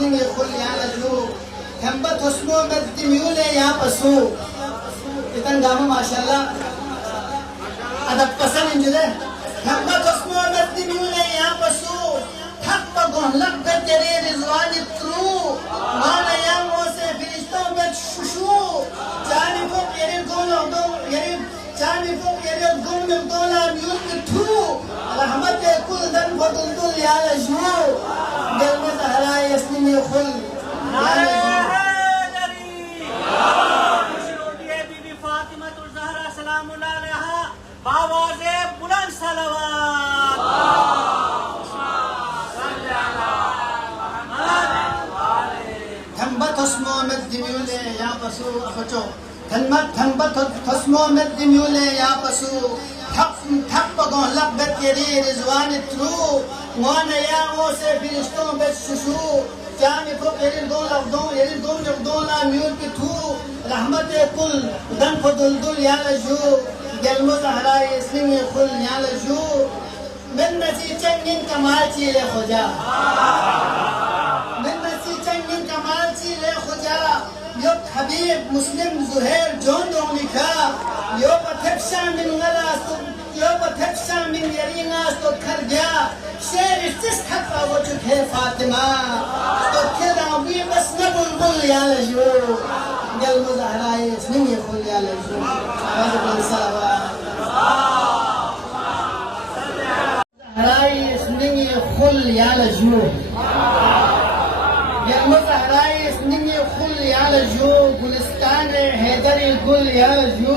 isning khul ya laju thamba thosmo med dimule ya pasu itan gama mashallah adab pasan injile thamba thosmo med dimule ya pasu thappa gonlak da tere rizwan tru mana ya mose firishton med shushu jani ko yeri golo do yeri jani ko yeri golo dola yut tu rahmat kul dan fadul ya laju قلب زهرا يسلم يخل बीबी फातिमा ज़हरा सलामुल्लाह अलैहा बावाज़े बुलंद सलावत थंबत हस्मो में दिम्यूले या पशु अखचो थंबत हस्मो में दिम्यूले या पशु थप पगों लब बेतेरी रिजवान थ्रू मोने या मोसे फिरिश्तों बेच शुशु जाने को एरिल दो लफ्ज़ों एरिल दो ला म्यूट की थू रहमत कुल दन फदुल या लजू गलमो ज़हरा इसलिम खुल या लजू من نسي चंगिन कमाल चीले खुजा من नसी चंगिन कमाल चीले खुजा यो हबीब मुस्लिम ज़ुहैर जोन दोनिका यो पथेक्षा min गलास यो पथेक्षा min यरीनास तो कर गया शेर इस हक़ वो चुके फातिमा तो खेदा भी बस न बुलबुल या लजू गल मुज़हरा इसलिम खुल या लजू आवाज़ बुलंद सलावत हराई इसलिम खुल या लजू गल मुज़हरा इसलिम खुल या लजू गुलिस्तान हैदर गुल या लजू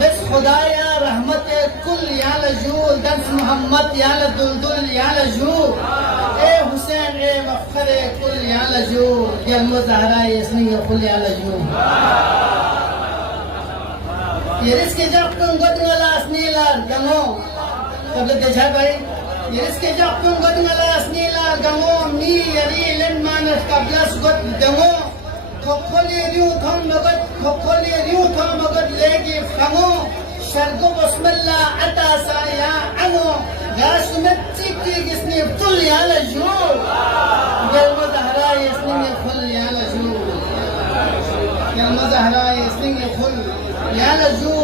बस खुदाया रहमत कुल या लजू दस मोहम्मद या दुलदुल या लजू ए हुसैन ए मफखर कुल या लजू गल मुज़हरा इसलिम खुल या लजू यरिस के जब तुम गदंगला असनीला गमो कबल देजा भाई यरिस के जब तुम गदंगला असनीला गमो मी यरी लन मानस कबलस गद गमो खोखोली रियो थम मगद लेगी फमो शर्गो बस्मल्ला अता साया अनो गासुमत चिकी किसने फुल या लजू गल मुज़हरा इसने फुल या लजू गल मुज़हरा इसने फुल या लजू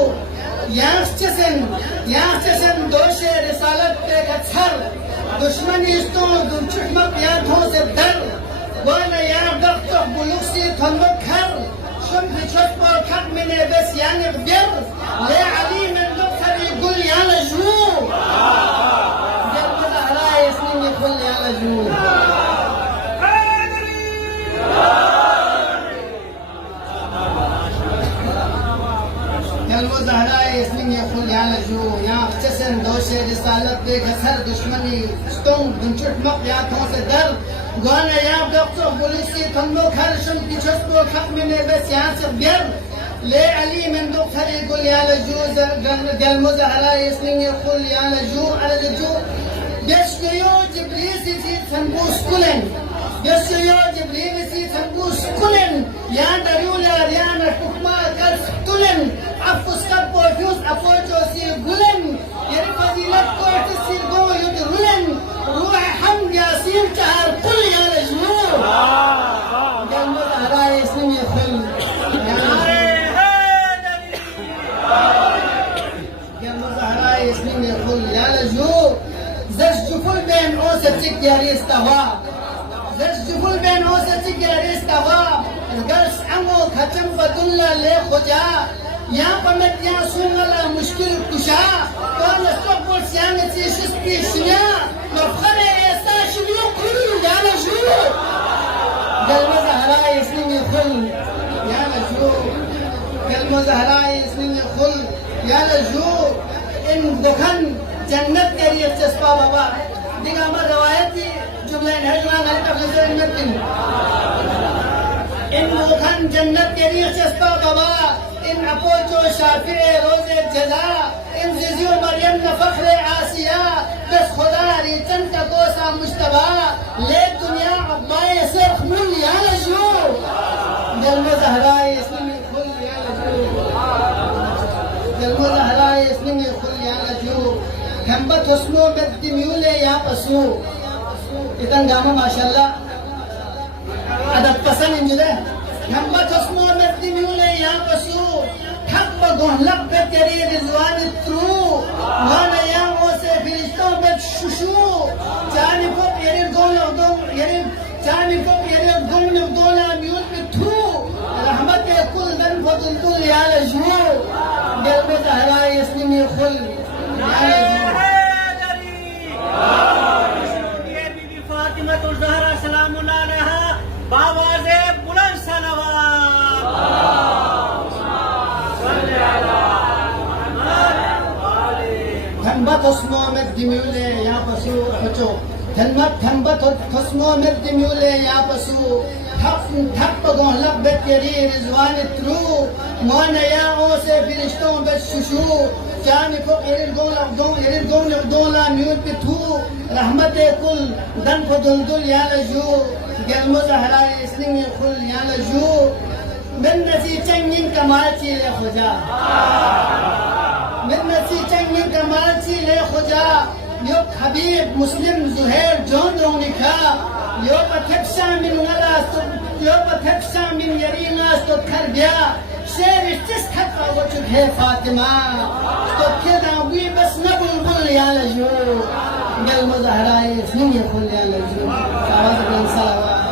याचसन दोषे रिसालत पे कच्छर दुश्मनी इस्तों दुचुटमक यादों से डर वाला या वक्त बुलुसी थंबक खर शुम फिचत पर खत मैंने बस यानी बिर ले अली में दुखरी गुल या लजू गल मुज़हरा इसने फुल या लजू गल मुज़हरा इसने फुल या लजू याचसन दोषे रिसालत पे कच्छर दुश्मनी इस्तों दुचुटमक यादों से डर गाना या डॉक्टर पुलिस थंबो खरशम की छस्को खत में ने बस यहाँ से बिर ले अली में दो खरी गुल या लजू गल मुज़हरा इसने खुल या लजू अलजू यशयो जिब्रील सी थंबूस कुलन यशयो जिब्रील सी थंबूस कुलन या दरुला या नटुकमा कर तुलन अफुस का पोफ्यूस अपोजो सी गुलन ये फजीलत को तस्वीर दो युद्ध रुलन रूह हम यासीन चार कुल या लजू गल मुज़हरा इसने खुल गल मुज़हरा इसने खुल या लजू زش جفل بين أوسطك يا ريستوا زش جفل بين أوسطك يا ريستوا القرش عمو ختم بدلا لي خجا يا قمت يا سونغلا مشكل كشا كان استقبل سيانتي شسبي شنا مفخر يسا شبيو كل يا لجو قل مظهرا يسنين خل يا لجو قل مظهرا يسنين خل يا لجو إن دخن जन्नत के लिए चस्पा बाबा दिगामर रवायती जुमला हजरा नल तफसीर नतिन इन मुखन जन्नत के लिए चस्पा बाबा इन अपोजो शाफी रोजे जजा इन जिजियो मरियम न फख्र आसिया बस खुदा रीचन का कोसा मुश्तबा ले दुनिया अब्बाए सिर्फ मुल या लजू गल मुज़हरा इसने खुल या लजू गल मुज़हरा इसने खुल या लजू थंबत हस्मो में दिम्यूले या पशु इतन गामा माशाल्लाह أدب قسم جده هم بتصمو مردي مولي يا بسو حق بقهلق بتري رزوان الترو وانا يا موسى فلسطين بتشوشو جاني فوق يريد قول يغضون يريد جاني فوق يريد قول يغضون ميول بتو رحمة كل ذنب فضل كل يا لجو قلب زهراء يسلمي خل يا لجو ये बीबी फातिमा तुल ज़हरा सलामुल्लाह अलैहा बावाज़े बुलंद सलावत थंबत उसमो में दिम्यूले या पशु बचो थंबत उसमो में दिम्यूले या पशु थप पगों लब बेतेरी रिजवान त्रू मोन या ओ से फिरिश्तों बे शुशु जाने को एरिल गोल ला म्यूट पे थू रहमत कुल दन फदुल या लजू गलमो ज़हरा इसलिम खुल या लजू من نسي चंगिन कमाची ले खुदा من نسي चंगिन कमाची ले खुदा यो हबीब मुस्लिम जुहैर जोन रोनिका यो पथक्सा मिन नलास यो पथक्सा मिन यरीनास तो कर गया शेर इस्तिस खतरा वो चुके फातिमा तो كده ابوي بس نبل يا لجو قال مزهراء اسمي يقول يا لجو صلوات الله